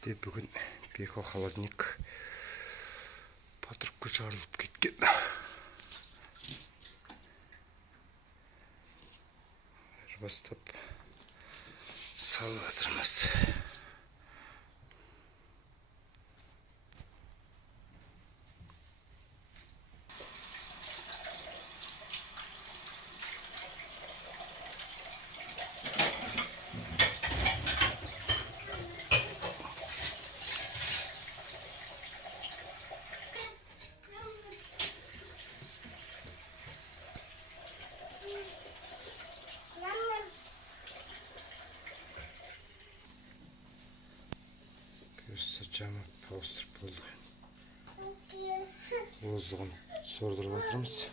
бізде бүгін холодильник патрубка жарылып кеткен. Бастап салып жатырмыз. Camı pastırıp oldu. Bozduğunu sordurup atırımız.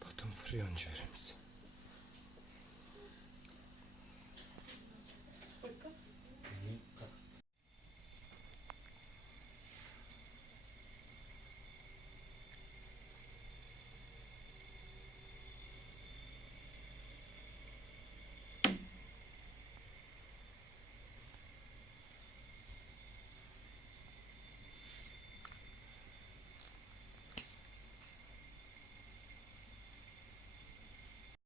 Потом фреон жібереміз.